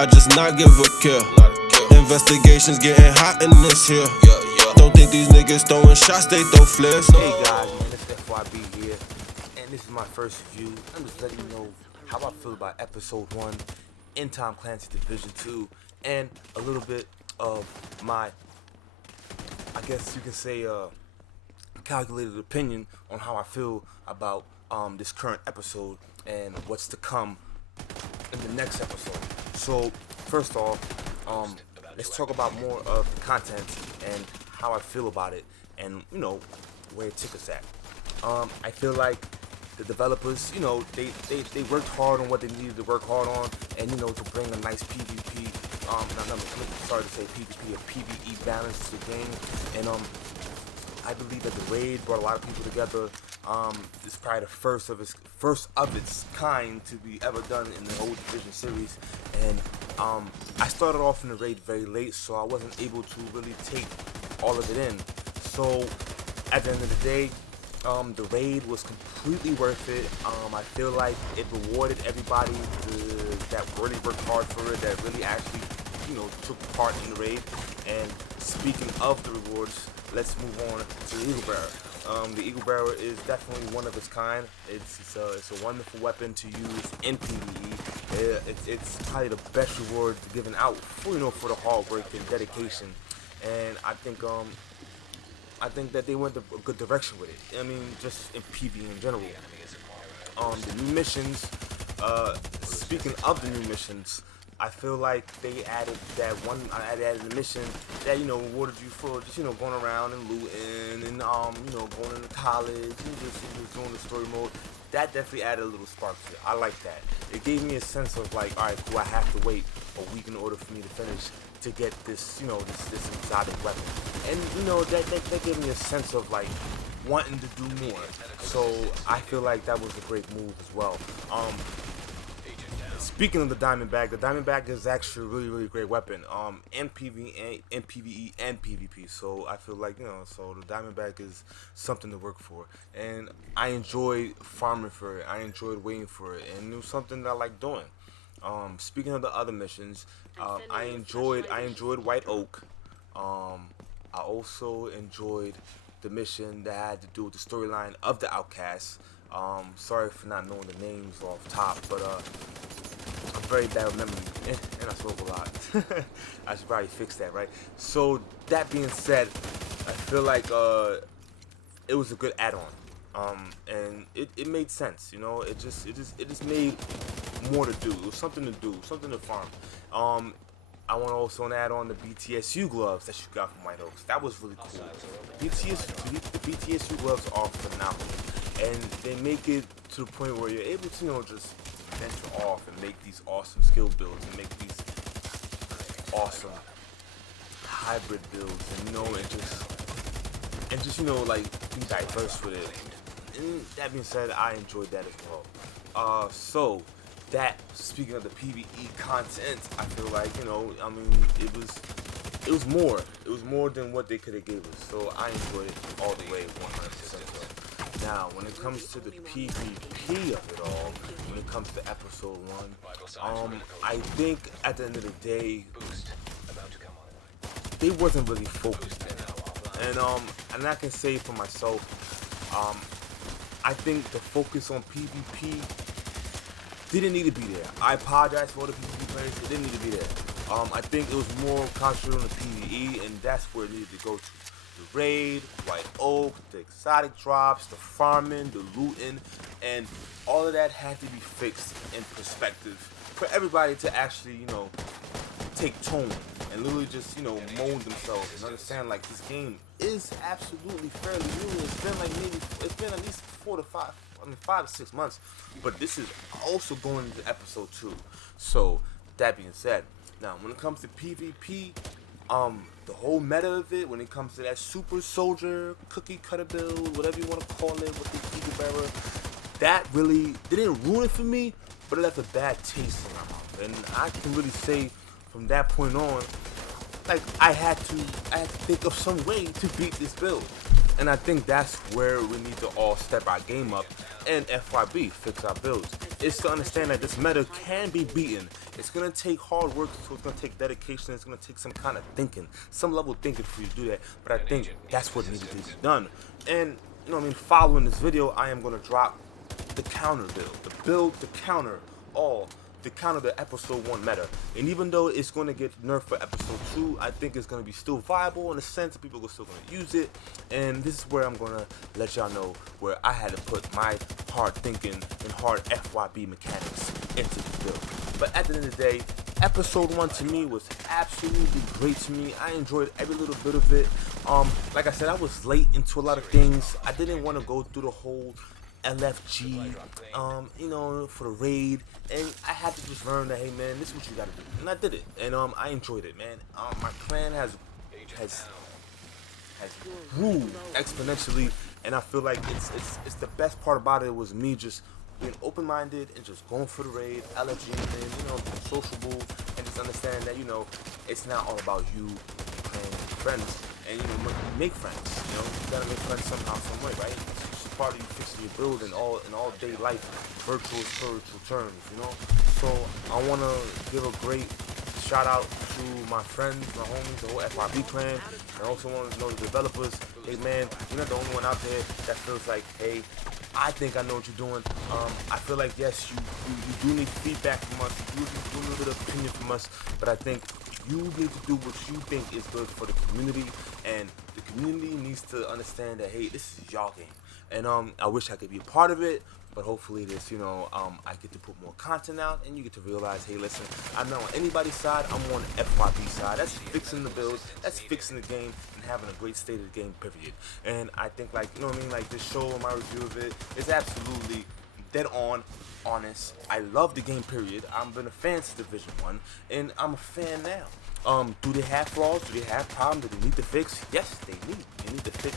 I just not give a care. Investigations getting hot in this here. Don't think these niggas throwing shots, they throw flares. Hey guys, man, it's FYB here, and this is my first review. I'm just letting you know how I feel about episode 1 in Tom Clancy's Division 2, and a little bit of my, I guess you can say, calculated opinion on how I feel about this current episode and what's to come in the next episode. So first off, let's talk about more of the content and how I feel about it, and you know where it took us at. I feel like the developers, you know, they worked hard on what they needed to work hard on, and you know, to bring a nice PvP, sorry to say PvP, a PvE balance to the game, and I believe that the raid brought a lot of people together. It's probably the first of its kind to be ever done in the whole Division series, and I started off in the raid very late, so I wasn't able to really take all of it in. So at the end of the day, the raid was completely worth it. I feel like it rewarded everybody that really worked hard for it, that really actually, you know, took part in the raid. And speaking of the rewards, let's move on to the Eagle Bearer. The Eagle Bearer is definitely one of its kind. It's a wonderful weapon to use in PvE. It's probably the best reward given out for, you know, for the hard work and dedication. And I think that they went a good direction with it. I mean, just in PvE in general. The new missions. Speaking of the new missions, I feel like they added that one. I added a mission that, you know, rewarded you for just, you know, going around and looting and you know, going into college and just doing the story mode. That definitely added a little spark to it. I like that. It gave me a sense of like, all right, cool, I have to wait a week in order for me to finish to get this, you know, this exotic weapon. And you know, that gave me a sense of like wanting to do more. So I feel like that was a great move as well. Speaking of the Diamondback is actually a really great weapon. In PvE and PvP. So I feel like, you know, so the Diamondback is something to work for, and I enjoyed farming for it. I enjoyed waiting for it, and it was something that I like doing. Speaking of the other missions, I enjoyed White Oak. I also enjoyed the mission that had to do with the storyline of the Outcasts. Sorry for not knowing the names off top, but I'm very bad with memory, and I smoke a lot. I should probably fix that, right? So that being said, I feel like it was a good add-on, and it made sense. You know, it just made more to do. It was something to do, something to farm. I want to also add on the BTSU gloves that you got from White Oaks. That was really cool. The BTSU gloves are phenomenal, and they make it to the point where you're able to, you know, just venture off and make these awesome skill builds and make these awesome hybrid builds, and you know, and just you know, like, be diverse with it. And that being said, I enjoyed that as well. So that, speaking of the PvE content, I feel like, you know, I mean, it was more than what they could have gave us. So I enjoyed it all the way, 100%. Now, when it comes to the PvP of it all, when it comes to episode 1, I think at the end of the day, they wasn't really focused in. And I can say for myself, I think the focus on PvP didn't need to be there. I apologize for all the PvP players, it didn't need to be there. I think it was more concentrated on the PvE, and that's where it needed to go to. The raid, White Oak, the exotic drops, the farming, the looting, and all of that had to be fixed in perspective for everybody to actually, you know, take tone and literally just, you know, mold themselves and understand like this game is absolutely fairly new. It's been at least 5 to 6 months, but this is also going into episode 2. So that being said, now when it comes to PvP, the whole meta of it, when it comes to that super soldier cookie cutter build, whatever you want to call it, with the Eagle Bearer, that really didn't ruin it for me, but it left a bad taste in my mouth. And I can really say from that point on, like, I had to think of some way to beat this build. And I think that's where we need to all step our game up and FYB, fix our builds. Is to understand that this meta can be beaten It's gonna take hard work, so it's gonna take dedication. It's gonna take some kind of thinking, some level of thinking for you to do that. But I think that's what needed to be done. And you know what I mean, following this video, I am gonna drop the counter build, the counter all. The counter the episode 1 meta, and even though it's going to get nerfed for episode 2, I think it's going to be still viable in a sense that people are still going to use it. And this is where I'm going to let y'all know where I had to put my hard thinking and hard FYB mechanics into the build. But at the end of the day, episode 1 to me was absolutely great to me. I enjoyed every little bit of it. Like I said, I was late into a lot of things. I didn't want to go through the whole LFG, you know, for the raid, and I had to just learn that, hey man, this is what you gotta do, and I did it, and I enjoyed it, man. My clan has grew exponentially, and I feel like it's the best part about it was me just being open-minded and just going for the raid, LFG, and you know, being sociable, and just understanding that, you know, it's not all about you playing friends, and you know, make friends. You know, you gotta make friends somehow, some way, right? Part of you fixing your build in all day life, virtual spiritual terms, you know. So I want to give a great shout out to my friends, my homies, the whole FRB clan. I also want to know the developers. Hey man, you're not the only one out there that feels like, hey, I think I know what you're doing. I feel like yes, you do need feedback from us. You do need a little bit of opinion from us, but I think you need to do what you think is good for the community, and the community needs to understand that, hey, this is y'all game. And I wish I could be a part of it, but hopefully this, you know, I get to put more content out, and you get to realize, hey, listen, I'm not on anybody's side, I'm on the FYP side. That's fixing the build, that's fixing the game, and having a great state of the game, period. And I think, like, you know what I mean, like this show, my review of it, is absolutely dead on, honest. I love the game, period. I've been a fan since Division 1, and I'm a fan now. Do they have flaws? Do they have problems that they need to fix? Yes, they need to fix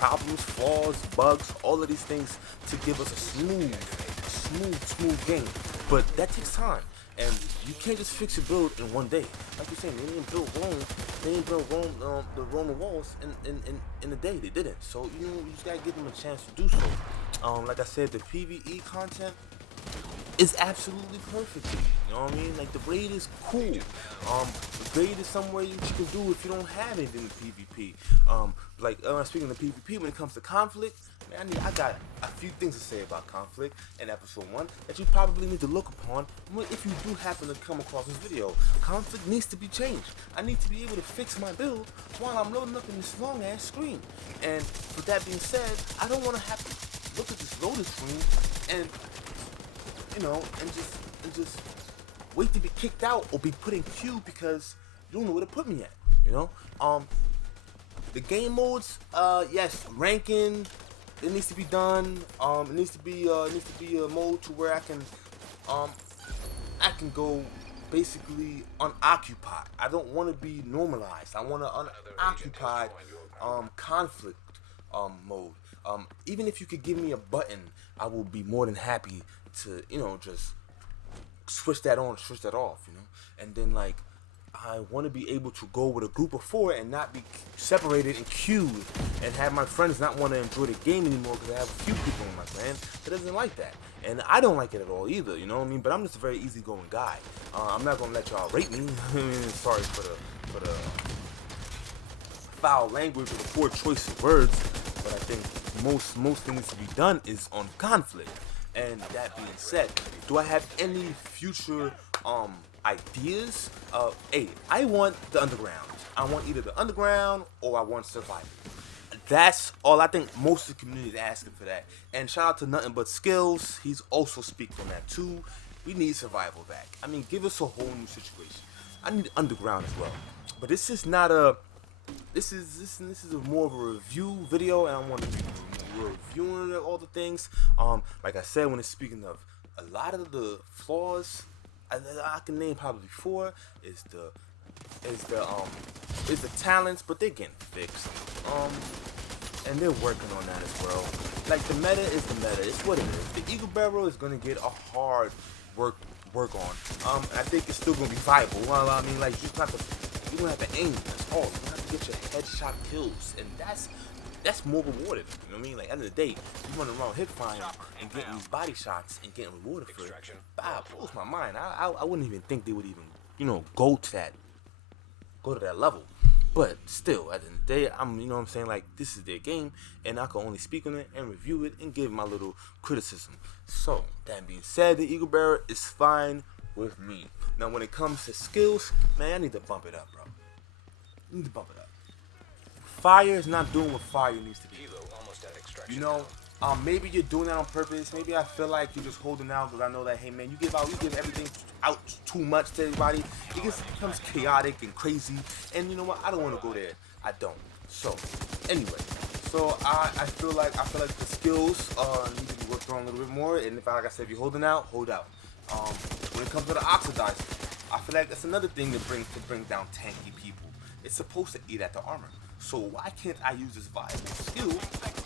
problems, flaws, bugs, all of these things to give us a smooth game. But that takes time, and you can't just fix your build in one day. Like you're saying, they didn't build Rome, the Roman walls in a day. They didn't. So you know, you just gotta give them a chance to do so. Like I said, the PvE content is absolutely perfect. You know what I mean? Like the raid is cool. The raid is somewhere you can do if you don't have anything in PvP. Like speaking of PvP, when it comes to conflict, man, I got a few things to say about conflict in episode 1 that you probably need to look upon if you do happen to come across this video. Conflict needs to be changed. I need to be able to fix my build while I'm loading up in this long ass screen. And with that being said, I don't want to have to look at this loading screen and, you know, and just wait to be kicked out or be put in queue because you don't know where to put me at, you know. The game modes, yes, ranking, it needs to be done. It needs to be a mode to where I can go basically unoccupied. I don't want to be normalized. I want to unoccupied conflict mode. Even if you could give me a button, I will be more than happy to, you know, just switch that on, switch that off, you know. And then, like, I want to be able to go with a group of 4 and not be separated and queued, and have my friends not want to enjoy the game anymore because I have a few people in my clan that doesn't like that, and I don't like it at all either. You know what I mean? But I'm just a very easygoing guy. I'm not gonna let y'all rate me. Sorry for the foul language or the poor choice of words, but I think most things to be done is on conflict. And that being said, do I have any future ideas? Hey, I want the underground. I want either the underground or I want survival. That's all. I think most of the community is asking for that. And shout out to Nothing But Skills. He's also speaking on that too. We need survival back. I mean, give us a whole new situation. I need underground as well. But this is not a. This is more of a review video, and I want to be reviewing all the things. Like I said, when it's speaking of a lot of the flaws, I can name probably 4 is the talents, but they're getting fixed. And they're working on that as well. Like the meta is the meta. It's what it is. The Eagle Barrel is gonna get a hard work on. I think it's still gonna be viable. Well, I mean, like you don't have to aim. That's all. You don't have to get your headshot kills, and that's more rewarded. You know what I mean? Like, at the end of the day, you running around hip firing and getting these body shots and getting rewarded for it. It blows my mind. I wouldn't even think they would even, you know, go to that level. But still, at the end of the day, you know what I'm saying, like, this is their game, and I can only speak on it and review it and give my little criticism. So, that being said, the Eagle Bearer is fine with me. Now, when it comes to skills, man, I need to bump it up, bro. I need to bump it up. Fire is not doing what fire needs to be. You know, maybe you're doing that on purpose. Maybe I feel like you're just holding out because I know that, hey, man, you give everything out too much to everybody. It becomes chaotic and crazy. And you know what? I don't want to go there. I don't. So, anyway. So, I feel like the skills need to be worked on a little bit more. And like I said, if you're holding out, hold out. When it comes to the oxidizer, I feel like that's another thing to bring down tanky people. It's supposed to eat at the armor. So why can't I use this viable skill,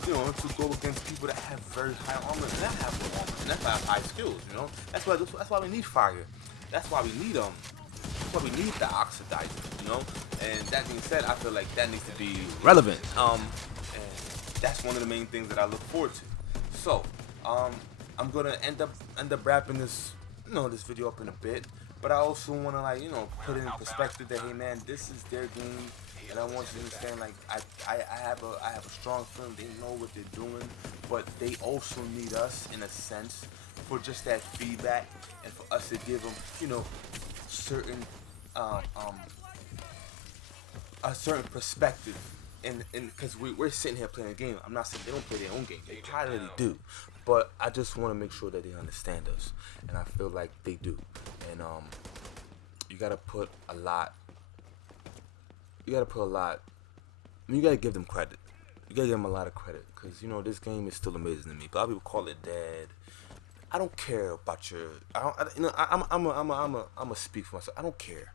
you know, to go against people that have very high armor and that have low armor and that have high skills, you know? That's why we need fire. That's why we need the oxidizer, you know? And that being said, I feel like that needs to be relevant. And that's one of the main things that I look forward to. So, I'm gonna end up wrapping this, you know, this video up in a bit. But I also want to, like, you know, put it in perspective that, hey, man, this is their game, and I want you to understand, like, I have a strong feeling they know what they're doing, but they also need us, in a sense, for just that feedback, and for us to give them, you know, a certain perspective, and because we're sitting here playing a game. I'm not saying they don't play their own game. They probably do, but I just want to make sure that they understand us, and I feel like they do. And you gotta put a lot. You gotta give them credit. You gotta give them a lot of credit, because you know this game is still amazing to me. A lot of people call it dead. I don't care about your. I'm a speak for myself. I don't care.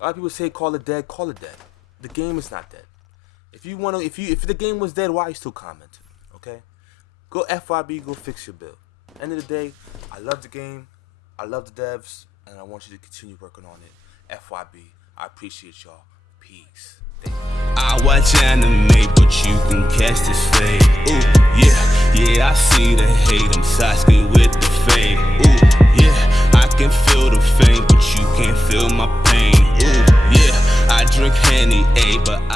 A lot of people say call it dead. Call it dead. The game is not dead. If the game was dead, why are you still commenting? Okay, go FYB, go fix your bill. End of the day, I love the game. I love the devs, and I want you to continue working on it. FYB, I appreciate y'all. Peace. I watch anime, but you can catch this fade. Ooh, yeah, I see the hate. I'm Sasuke with the fade. Ooh, yeah, I can feel the fame, but you can't feel my pain. Ooh, yeah, I drink Henny, but